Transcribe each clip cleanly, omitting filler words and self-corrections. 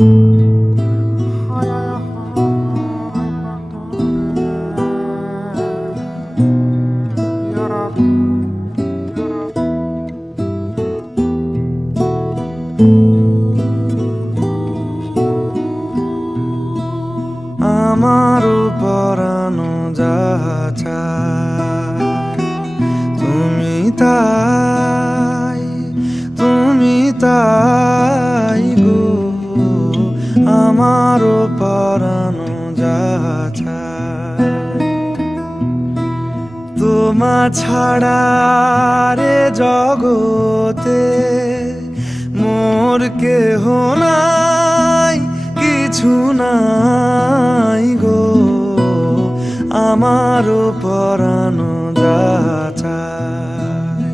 আমারও পরানো যাহা চায় তুমি তাই গো। আমারও পরানো যাহা চায় তোমা ছাড়া রে জগতে মোর কেহ নাই, কিছু নাই গো। আমারও পরানো যাহা চায়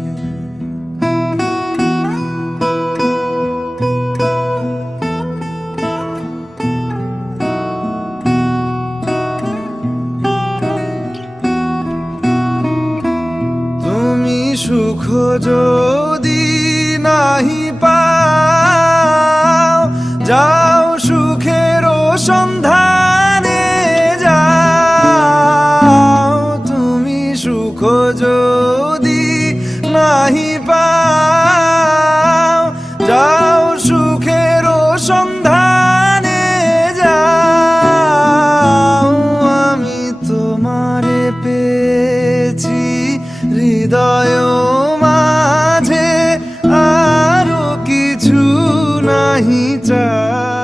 তুমি সুখ যদি নাহি পাও, যাও সুখের সন্ধানে যাও। তুমি সুখ যদি নাহি পাও, যাও সুখের সন্ধানে যাও। আমি তোমারে পেয়েছি হৃদয় মাঝে, আরো কিছু নাহি চাই।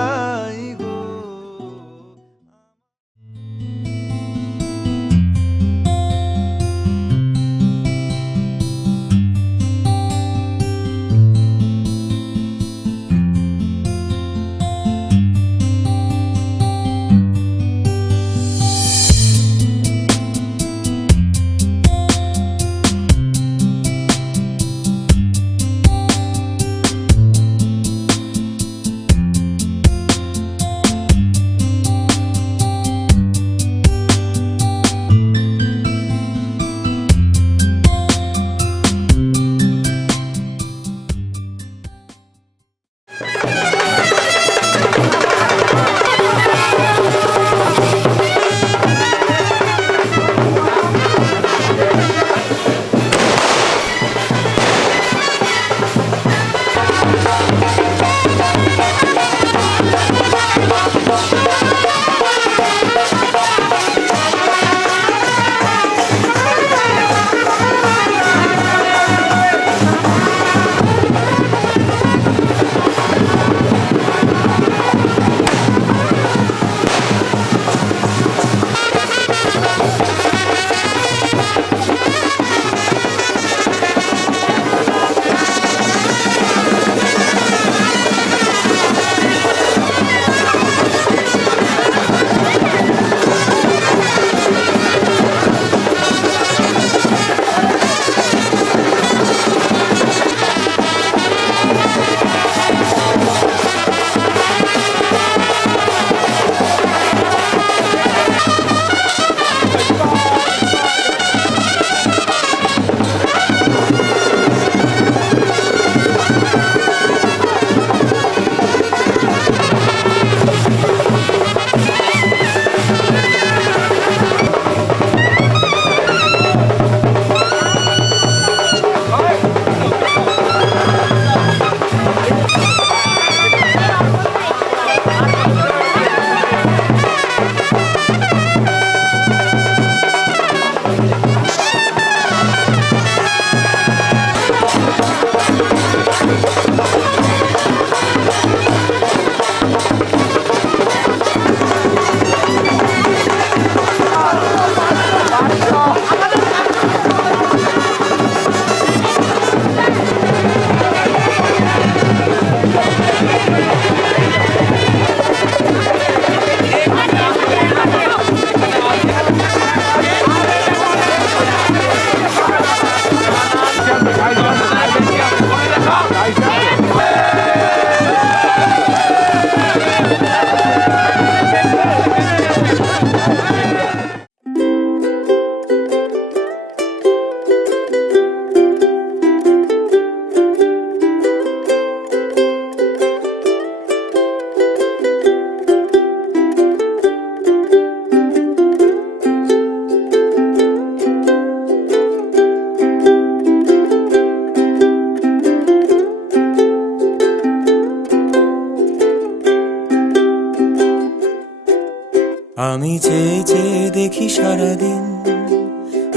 আমি চেয়ে চেয়ে দেখি সারাদিন,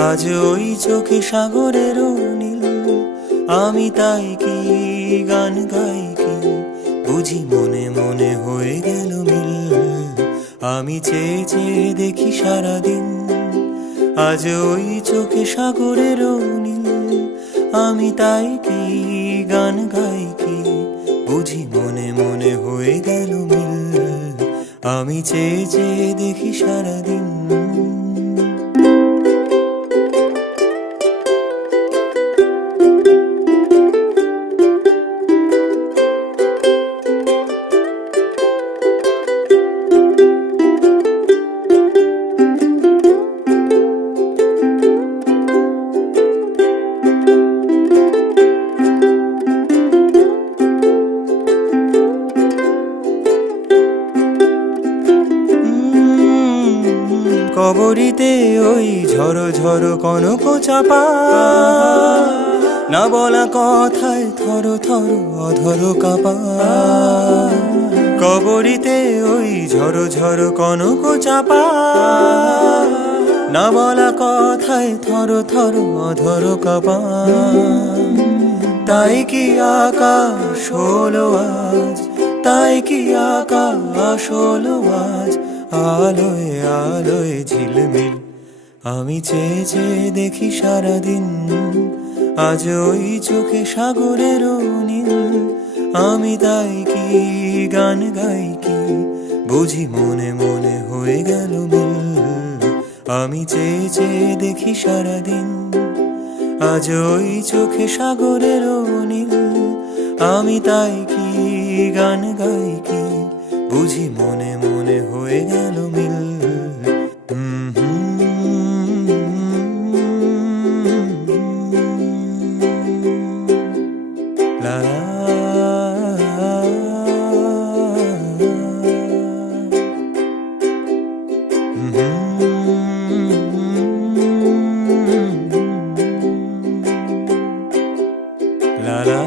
আজ ওই চোখে সাগরের নীল। আমি তাই কি গান গাই কি, বুঝি মনে মনে হয়ে গেল মিল। আমি চেয়ে চেয়ে দেখি সারাদিন, আজ ওই চোখে সাগরের নীল। আমি তাই কি গান গাই কি, বুঝি মনে মনে হয়ে গেল মিল। আমি চেয়ে চেয়ে দেখি সারাদিন। কবরীতে ওই ঝড়ো ঝড়ো কনক চাপা, না বলা কথায় থর থর অধর কাপা। কবরীতে ওই ঝড়ো ঝড়ো কনক চাপা, না বলা কথায় থর থর অধর কাপা। তাই কি আকাশ হলো আজ, তাই কি আকাশ হলো আজ, আলোয় আলোয় ঝিলমিল। আমি চেয়ে চেয়ে দেখি সারাদিন, আজ ওই চোখে সাগরের নীল। আমি তাই কি গান গাই কি, বুঝি মনে মনে হয়ে গেল মিল। আমি চেয়ে চেয়ে দেখি সারাদিন, আজ ওই চোখে সাগরের নীল। আমি তাই কি গান গাই কি, বুঝি মনে মনে হয়ে গেল মিল। লা লা লা লা।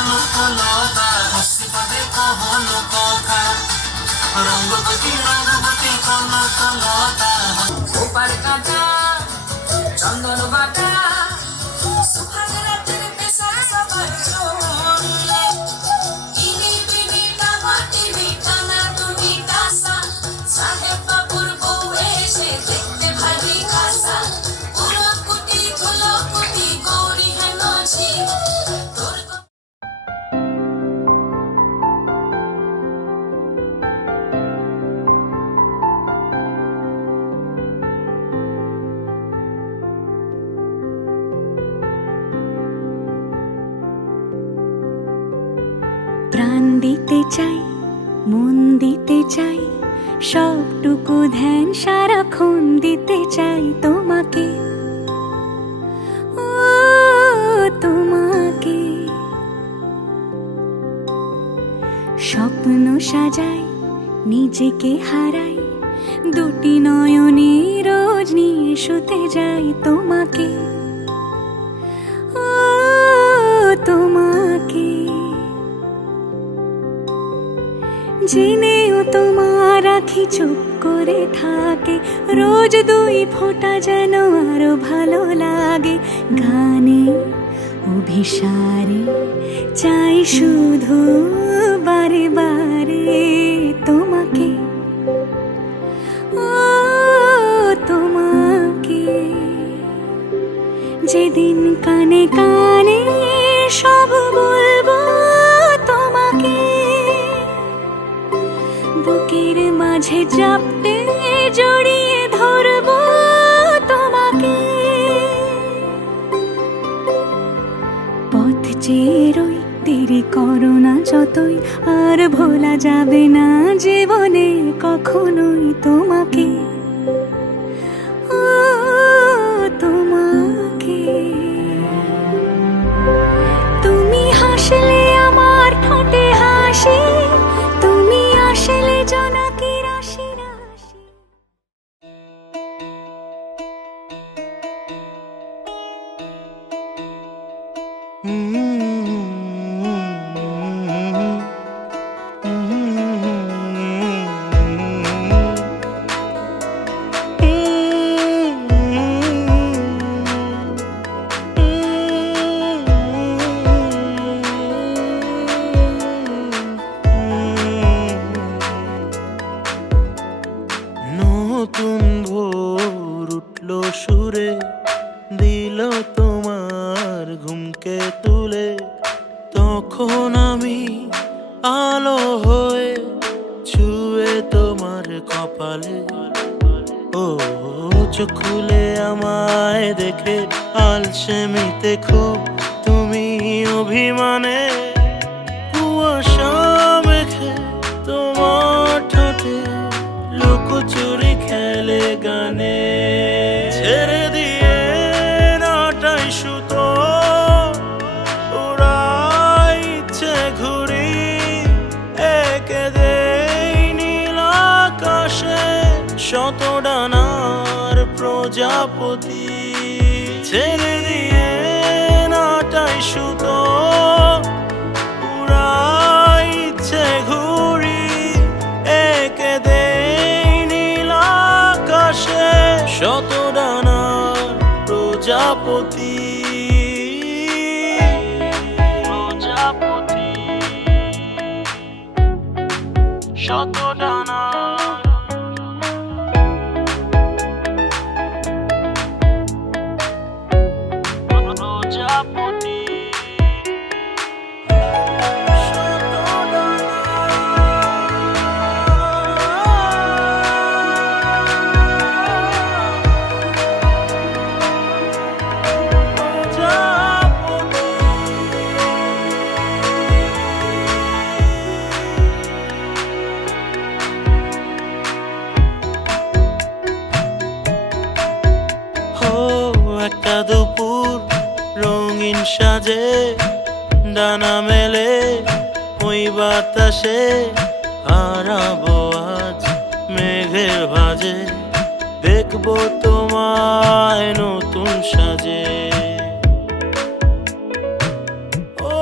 কলকলতা হসি পাবে কহন কথা রঙ্গবতী রঙ্গবতী কলকলতা ওপার কাটা চন্দন বাটা সুহাগ রাতের পেশার সবার চলে ইনি বিনি টামাটি বিটানা টুনি কাসা সাহেব বাবুর বউ এসে দেখতে ভারী খাসা উলকুটি ধুলকুটি গৌরী হেন ঝি তোর প্রাণ দিতে চাই, মন দিতে চাই, সবটুকু ধ্যান সারাক্ষণ দিতে চাই তোমাকে, ও তোমাকে। স্বপ্ন সাজাই, নিজেকে হারাই, দুটি নয়নে রোজ নিয়ে শুতে যাই তোমাকে, ও তোমাকে। জেনেও তোমার আখি চুপ করে থাকে, রোজ দুই ফোঁটা যেন আরো ভালো লাগে। গানে অভিসারে চাই শুধু বারে বারে তোমাকে, ও তোমাকে। যেদিন কানে কানে সব বলবো তোমাকে, বুকের মাঝে চাপতে জড়িয়ে ধরবো তোমাকে। পথ চেয়ে রই, দেরি করো না যতই, আর ভোলা যাবে না জীবনে কখনোই তোমাকে, ও তোমাকে। তুমি হাসলে আমার ঠোঁটে হাসি, তুমি আসলে জোনাকি রাশি রাশি। নতুন ভোর উঠলো সুরে, দিল তোমার ঘুমকে তুলে। তখন আমি আলো হয়ে ছুঁয়ে তোমার কপালে, ও চোখ খুলে আমায় দেখে আলসেমিতে খুব তুমি অভিমানে। কুয়াশা মেখে তোমার ঠোঁটে লুকোচুরি খেলে গানে, ছেড়ে দিয়ে নাটাই সুতো উড়াই ইচ্ছে ঘুরি, একে দেই নীল আকাশে শত ডানার প্রজাপতি। ছেড়ে দিয়ে নাটাই সুতো উড়াই ইচ্ছে ঘুরি, একে দেই নীল আকাশে শত ডানার প্রজাপতি। প্রজাপতি শত ডানার প্রজাপতি। একটা দুপুর রঙিন সাজে, ডানা মেলে ওই বাতাসে, হারাবো আজ মেঘের ভাজে, দেখবো তোমায় নতুন সাজে। ও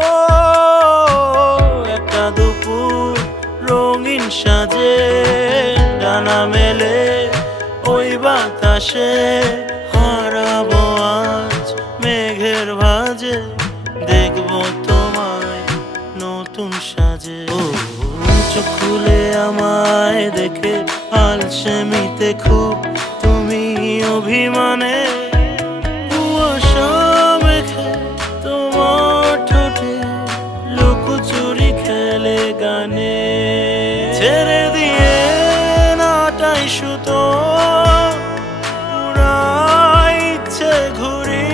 রঙিন সাজে ডানা মেলে ওই বাতাসে হারাবো আজ মেঘের ভাঁজে দেখবো তোমায় নতুন সাজে ও চোখ খুলে আমায় দেখে আলসেমিতে খুব তুমি অভিমানে কুয়াশা মেখে তোমার ঠোঁটে লুকোচুরি খেলে গানে ছেড়ে দিয়ে নাটাই সুতো উড়াই ইচ্ছে ঘুরি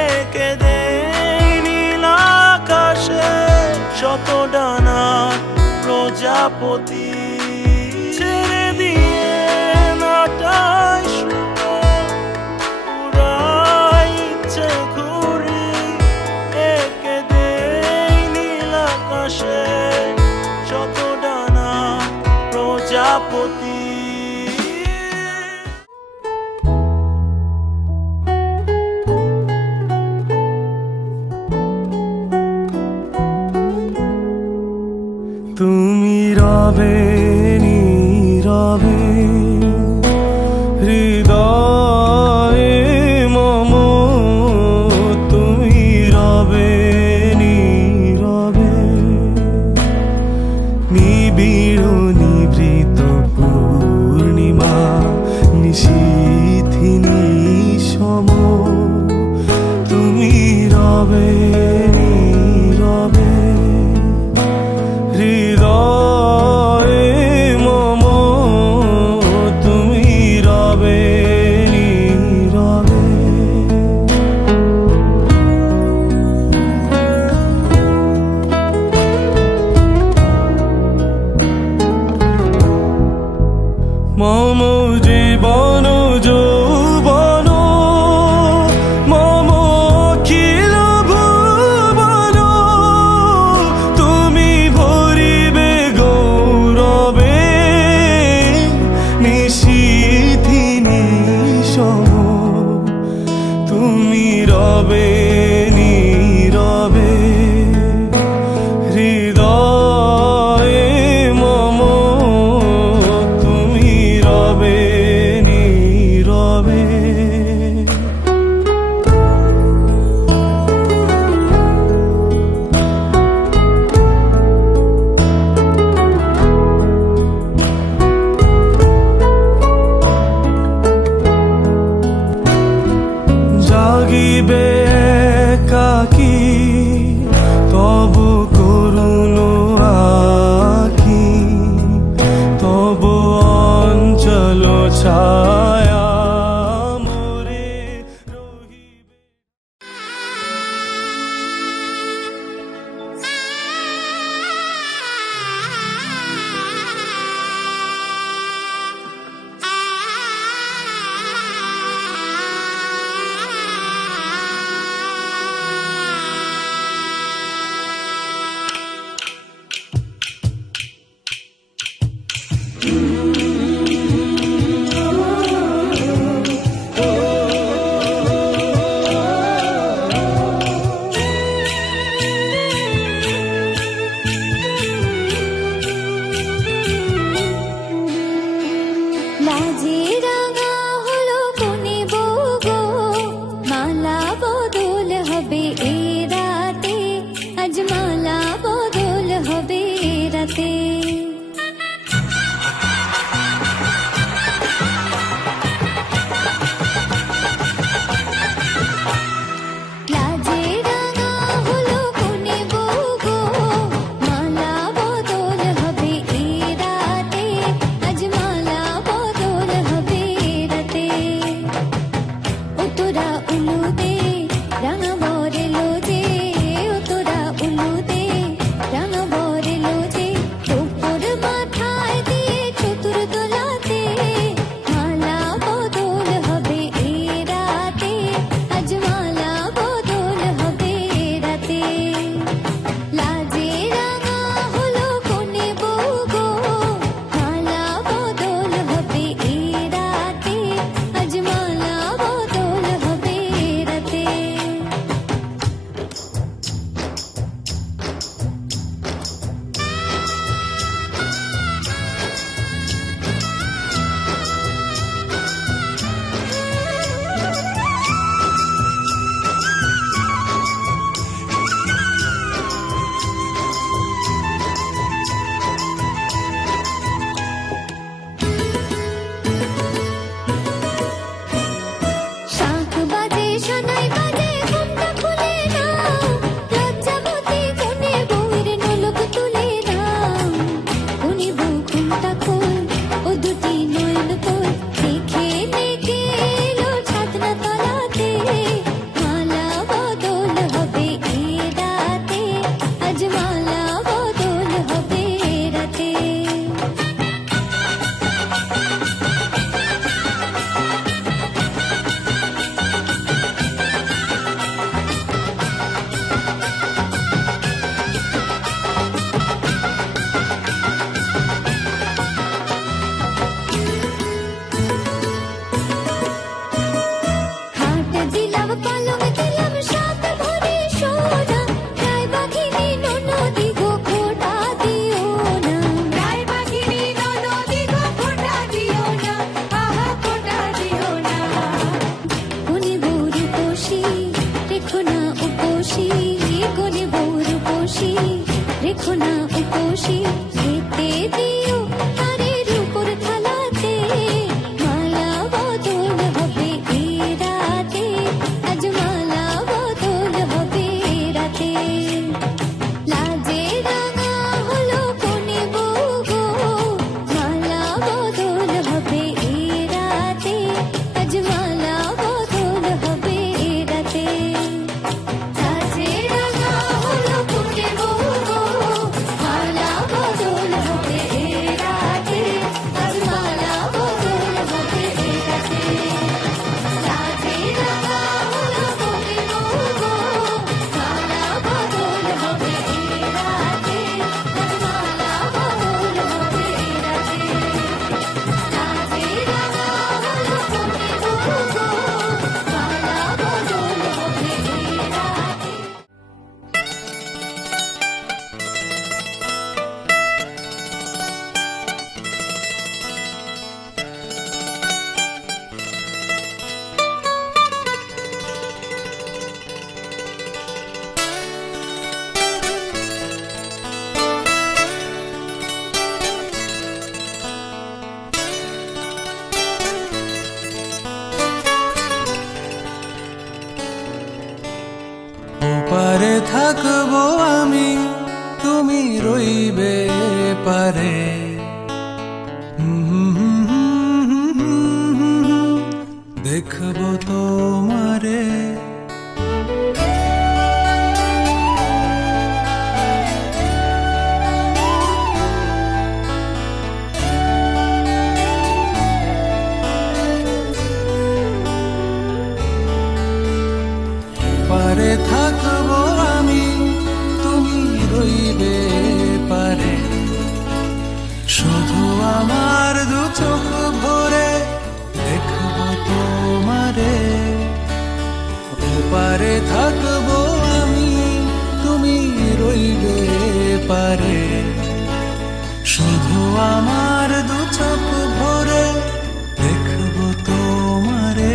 এঁকে দেই নীল আকাশে শত ডানা প্রজাপতি ছেড়ে দিয়ে নাটাই সুতো উড়াই ইচ্ছে ঘুরি এঁকে দেই নীল আকাশে শত ডানা প্রজাপতি তুমি রবে নীরবে হৃদয়ে মম তুমি রবে নীরবে নিবিড় নিভৃত পূর্ণিমা নিশীথিনী সম তুমি রবে নীরবে হৃদয়ে মম তুমি রবে নীরবে মম জীবন যৌবন মম অখিল ভুবন তুমি ভরিবে গৌরবে নিশীথিনী সম তুমি রবে নীরবে হৃদয়ে মম তুমি রবে নীরবে জাগিবে একাকী তব করুণ আখি তব অঞ্চল ছায়া মোরে রহিবে লাজে রাঙা হলো কোনে বগো মালা বদল হবে এ রাতে আজ মালা বদল হবে এ রাতে লাজে রাঙা হলো কোনে বগো মালা বদল হবে এ রাতে আজ মালা বদল হবে মনটা কই ও দুটি নয়ন কই দেখে নেকে এলো ছাদনা তলাতে মালা বদল হবে এ রাতে আজ মালা বদল হবে এ রাতে খাট দিলাম পালং দিলাম সাত ভরি সোনা গায়ে বাঘিনী ননদি গো খোটা দিও না গায়ে বাঘিনী ননদি গো খোটা দিও না আহা খোটা দিও না কোনে বউর উপসী রেখো না উপসী কোনে বউর উপসী রেখো না উপসী খেতে দিও তারের উপর থালাতে মালা বদল হবে এ রাতে আজ মালা বদল হবে এ রাতে লাজে রাঙা হলো কোনে বউ গো মালা বদল হবে এ রাতে আজ মালা বদল হবে এ রাতে লাজে রাঙা হলো কোনে বউ গো মালা বদল হবে এ রাতে আজ মালা বদল হবে এ রাতে লাজে রাঙা হলো কোনে বউ গো মালা বদল হবে এ রাতে আজ মালা বদল হবে এ রাতে লাজে রাঙা হলো কোনে বউ গো মালা বদল হবে এ রাতে ওপারে থাকবো আমি তুমি রইবে পারে দেখবো তোমারে পারে থাকবো আমি তুমি রইবে পারে শুধু আমার দু চোখ ভরে দেখবো তোমারে পারে থাকবো আমি তুমি রইবে পারে শুধু আমার দু চোখ ভরে দেখবো তোমারে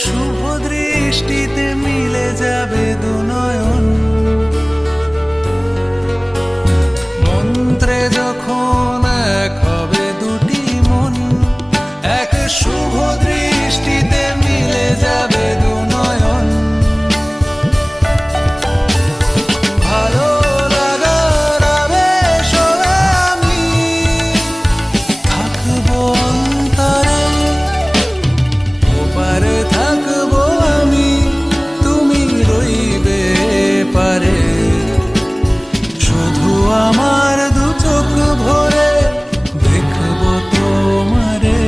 শুভ দৃষ্টিতে মিলে যাবে দুনয়ন, মন্ত্রে যখন এক হবে দুটি মন, এক শুভ দৃষ্টিতে মিলে যাবে দুনয়ন। ভালো লাগার আবেশে আমি থাকবো অন্তরে, ওপারে থাকবো আমি, তুমি রইবে পারে। শুধু আমার দু চোখ ভরে দেখবো তোমারে।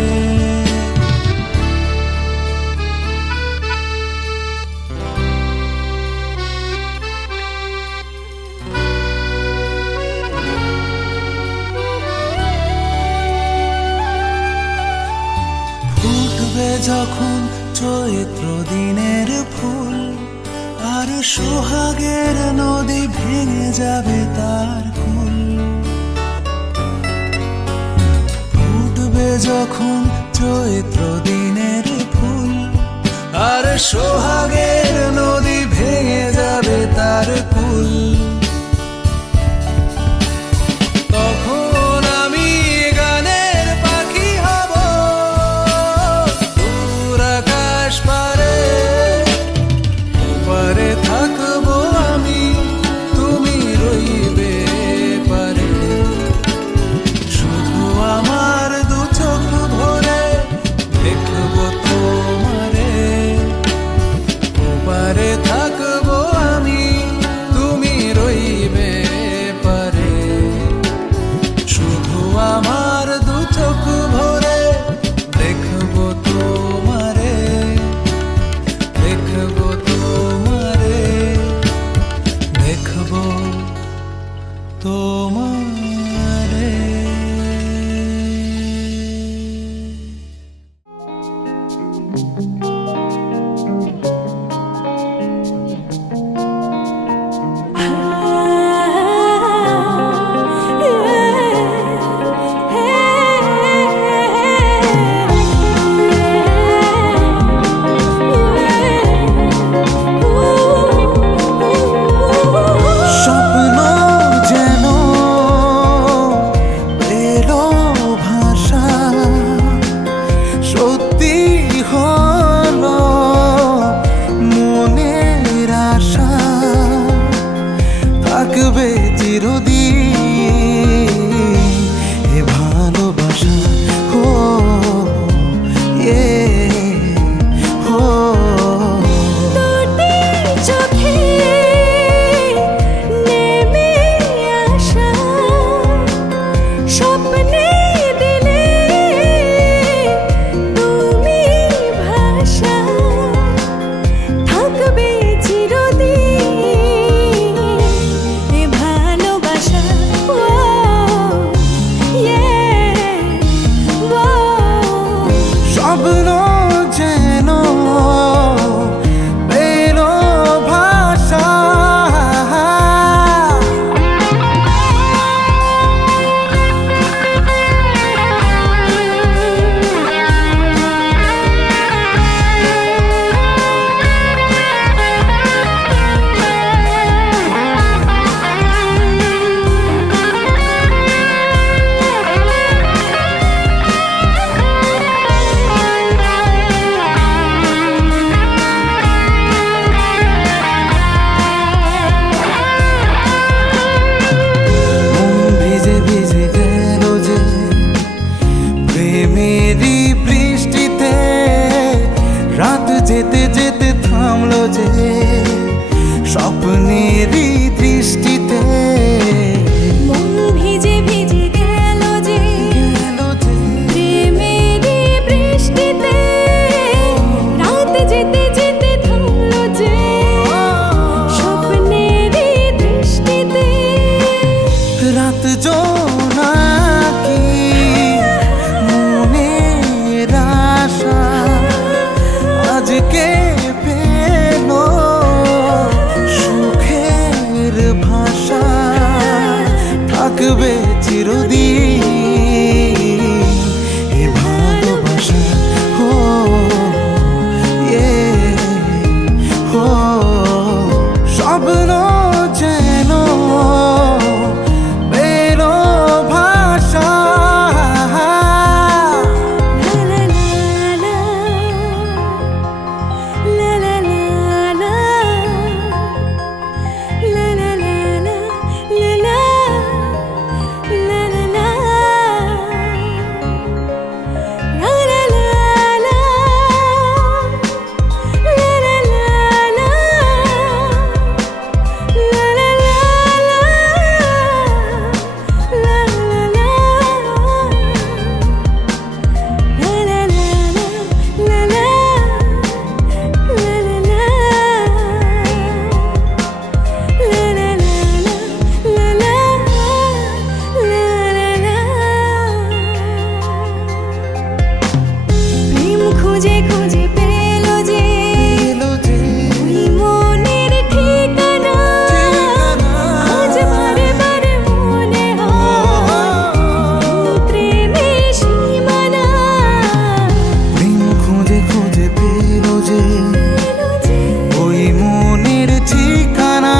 ফুটবে যখন চৈত্র দিনের ফুল, আর সোহাগের নদী ভেঙে যাবে তার কুল। ফুটবে যখন চৈত্র দিনের ফুল, আর সোহাগের নদী ভেঙে যাবে তার কুল। তখন আমি গানের পাখি হব দূর আকাশ পারে, ওপারে থাকবো আমি, তুমি রইবে পারে। শুধু আমার দু চোখ ভরে দেখবো তোমারে, ওপারে থাকবো আমি, তুমি রইবে পারে। শুধু আমার দু চোখ ভরে দেখবো তোমারে, দেখবো তোমারে, দেখবো তোমারে। স্বপ্ন যেন এলো ভাষা, সত্যি হলো মনের আশা, থাকবে চিরদিন এ ভালোবাসা। ও ও দুটি চোখে নেমে আসা স্বপ্নে দিলে তুমি ভাষা, থাকবে চিরদিন এ ভালোবাসা। ও ও স্বপ্ন যেন এলো ভাষা, খুঁজে খুঁজে পেল যে এলো যে ওই মনের ঠিকানা আজ বারে বারে মনে হয় প্রেমের সীমানা প্রেম খুঁজে খুঁজে পেল যে ওই মনের ঠিকানা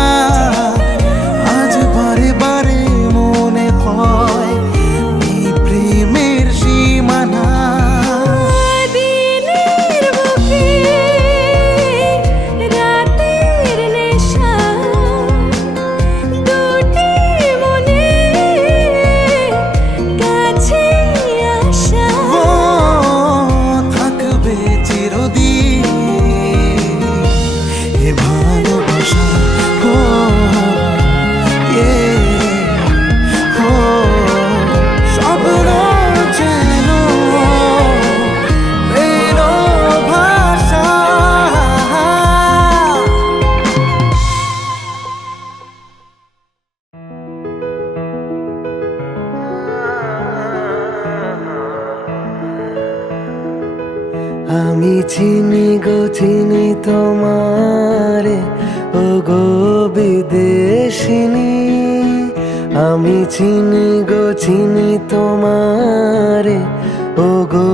আজ বারে বারে মনে হয় এই প্রেমের সীমানা দিনের বুকে রাতের নেশা দুটি মনে কাছে আসা ও থাকবে চিরদিন এ ভালোবাসা ও ও স্বপ্ন যেন পেল ভাষা আমি চিনি গো চিনি তোমারে ও গো বিদেশিনী আমি চিনি গো চিনি তোমারে ও গো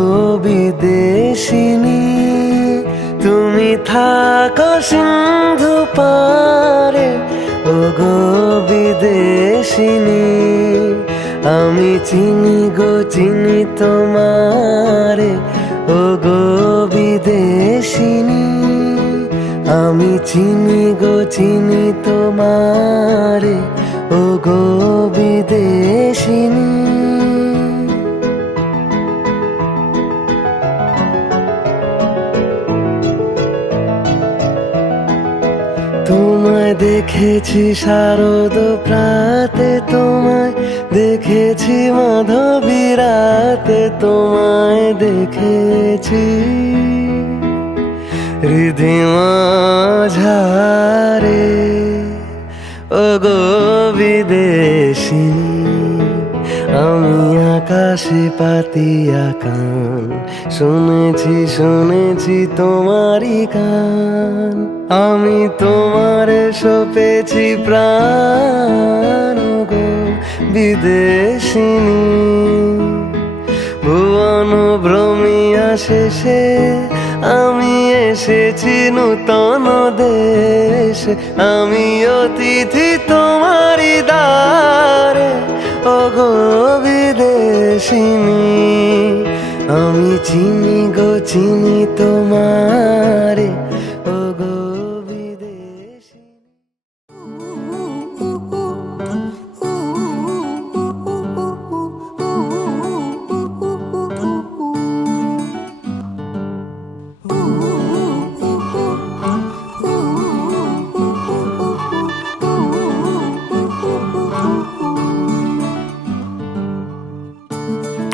বিদেশিনী তুমি থাকো সিন্ধু পারে ও গো বিদেশিনী আমি চিনি গো চিনি তোমারে ও গো বিদেশিনী আমি চিনি গো চিনি তোমারে ও গো বিদেশিনী তোমায় দেখেছি শারদ প্রাতে তোমায় দেখেছি মাধবী রাতে তোমায় দেখেছি হৃদিমা ঝারে ও গো বিদেশিনী আমি আকাশে পাতিয়া কান শুনেছি শুনেছি তোমারই গান আমি তোমারে সপেছি প্রাণ ও গো বিদেশিনী ভুবন ভ্রমিয়া শেষে আমি এসেছি নূতন দেশে আমি অতিথি তোমারি দ্বারে ও গো বিদেশিনী আমি চিনি গো চিনি তোমারে ও গো বিদেশিনী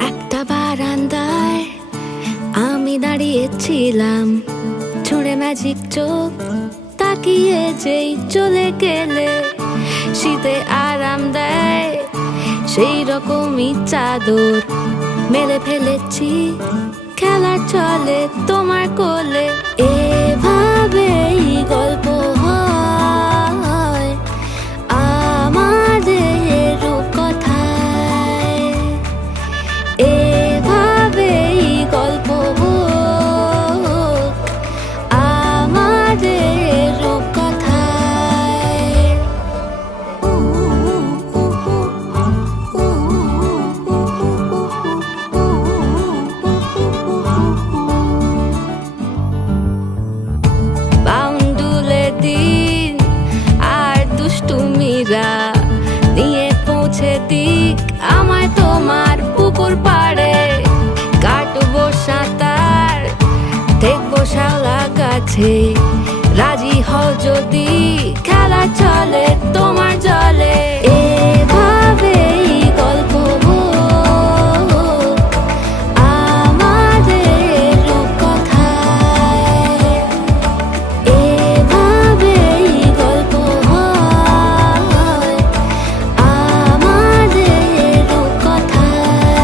একটা বারান্দায় আমি দাঁড়িয়েছিলাম ছুঁড়ে ম্যাজিক চোখ তাকিয়ে যেই চলে গেলে শীতে আরাম দেয় সেই রকমই চাদর মেলে ফেলেছি খেলার চলে তোমার কোলে এভাবেই গল্প হয় আমাদের রূপকথায় এভাবেই গল্প হোক আমাদের রূপকথায় বাউন্ডুলে দিন আর দুষ্টুমিরা নিয়ে পৌঁছে দিক আমায় তোমার পুকুর পাড়ে কাটবো সাঁতার দেখবো শাওলা গাছে রাজি হও যদি খেলা চলে তোমার জলে এভাবেই গল্প হোক আমাদের রূপকথায় এভাবেই গল্প হয় আমাদের রূপকথায়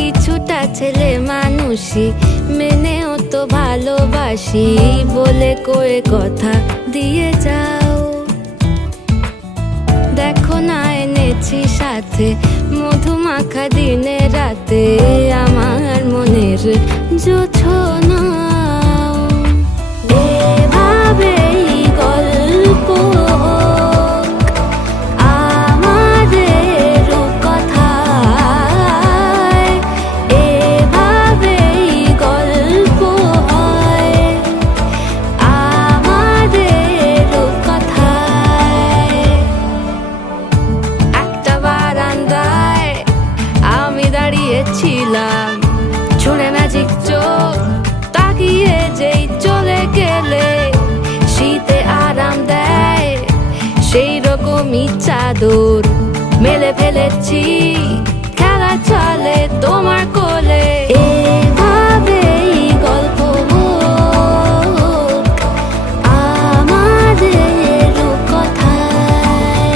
কিছুটা ছেলে মানুষই মেনেও তো ভালোবাসি বলে কয়ে কথা দিয়ে যাও। দেখো না এনেছি সাথে মধুমাখা দিনে রাতে আমার মনের জোছনা। এভাবেই গল্প আমাদের কথায়, এভাবেই গল্প হয় আমাদের কথায়। একটা বারান্দায় আমি দাঁড়িয়েছিলাম, ছুঁড়ে ম্যাজিক চোখ তাকিয়ে যেই চলে গেলে শীতে আরাম দেয় সেই রকমই চাদর মেলে ফেলেছি, খেলা চলে তোমার কোলে। এভাবেই গল্প হোক আমাদের কথায়,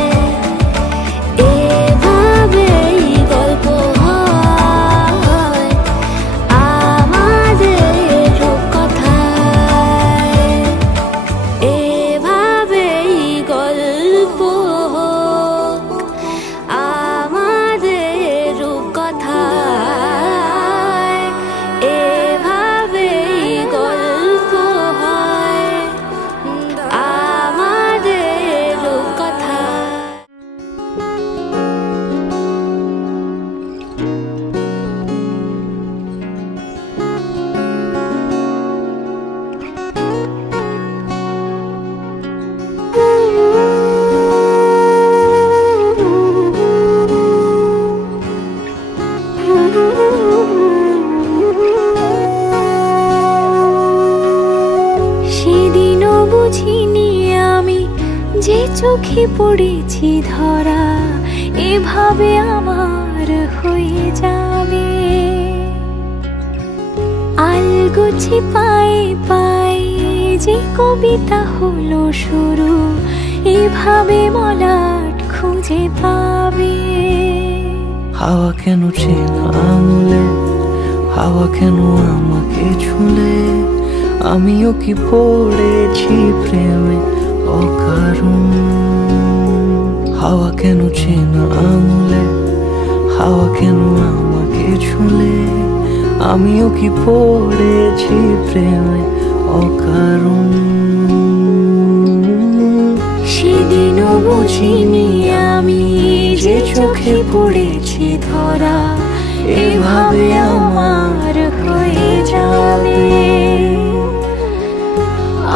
এভাবেই গল্প হয় আমাদের কথায়, এভাবেই গল্প হোক আমাদের কথায়, এভাবেই গল্প হয় আমাদের কথায়। সেদিনও বুঝিনি আমি যে চোখে পড়েছি ধরা এভাবে আমার হয়ে যাবে। আলগোছে পায়ে পায়ে যে কবিতা হলো শুরু এভাবে মলাট খুঁজে পাবে। হাওয়া কেন চেনা আঙুলে, হাওয়া কেন আমাকে ছুলে, আমিও কি পড়েছি প্রেমে অকারণ। হাওয়া কেন চেনা আঙুলে, হাওয়া কেন আমাকে ছুলে, আমিও কি পড়েছি প্রেমে অকারণ। সেদিনও বুঝিনি আমি যে চোখে পড়েছি ধরা এভাবে আমার হয়ে যাবে।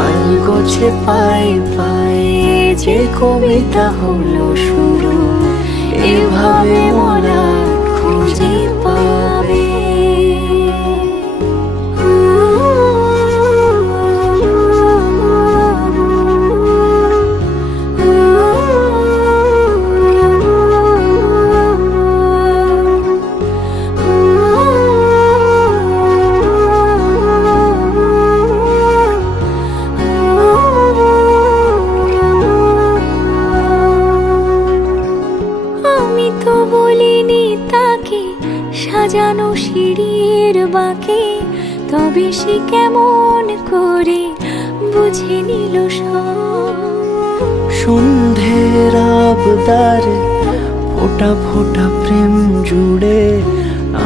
আলগোছে পায়ে পায়ে যে কবিতা হলো শুরু এভাবে মরা খুঁজে পাবে। সাজানো সিঁড়ির বাঁকে তবে সে কেমন করে বুঝে নিল সব। সন্ধ্যের আবদারে ফোটা ফোটা প্রেম জুড়ে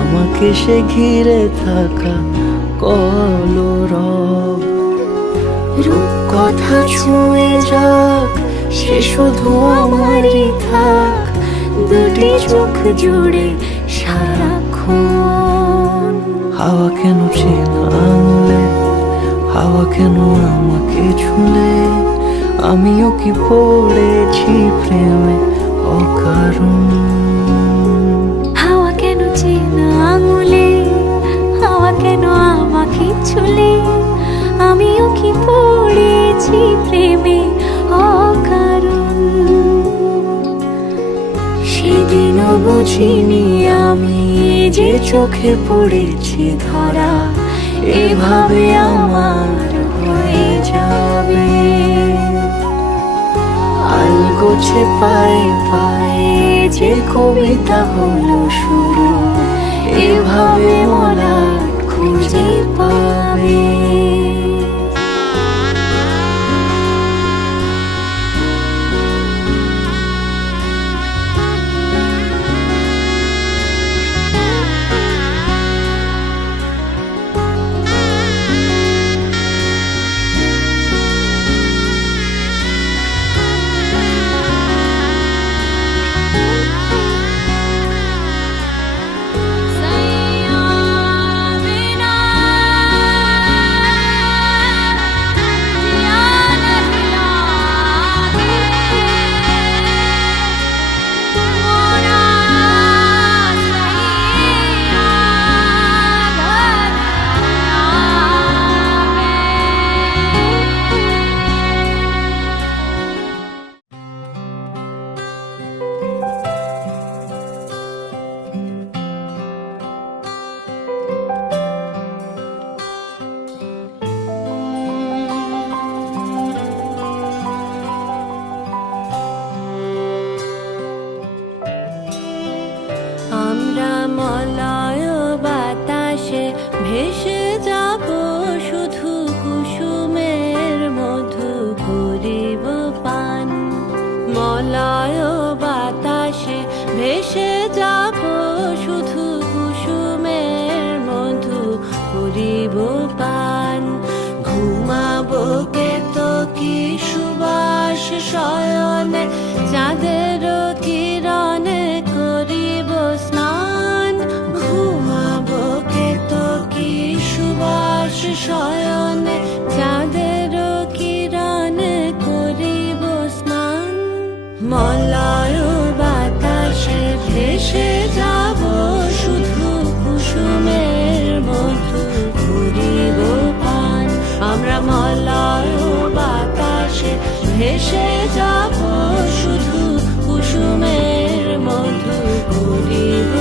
আমাকে সে ঘিরে থাকা কলরব। রূপকথা ছুঁয়ে যাক সে শুধু আমারই থাক, দুটি চোখ জুড়ে সারাক্ষণ। হাওয়া কেন চেনা আঙুলে, হাওয়া কেন আমাকে ছুলে, আমিও কি পড়েছি প্রেমে অকারণ। হাওয়া কেন চেনা আঙুলে, হাওয়া কেন আমাকে ছুলে, আমিও কি পড়েছি প্রেমে অকারণ। সেদিনও বুঝিনি আমি যে চোখে পড়েছি ধরা এভাবে আমার হয়ে যাবে। আলগোছে পায়ে পায়ে যে কবিতা হলো শুরু এভাবে মলাট খুঁজে পাবে। আমরা মলয় বাতাসে ভেসে যাব, শুধু কুসুমের মধু করিব পান। মলয় বাতাসে ভেসে যাব, শুধু কুসুমের মধু করিব পান। ঘুমাবো কেতকী সুবাস শয়নে, চাঁদের কিরণে করিব স্নান। ঘুমাবো কেতকী সুবাস শয়নে, চাঁদের কিরণে করিব স্নান। মলয় বাতাসে ভেসে যাব, শুধু কুসুমের মধু করিব পান। আমরা মলয় বাতাসে ভেসে যাব, শুধু কুসুমের মধু করিব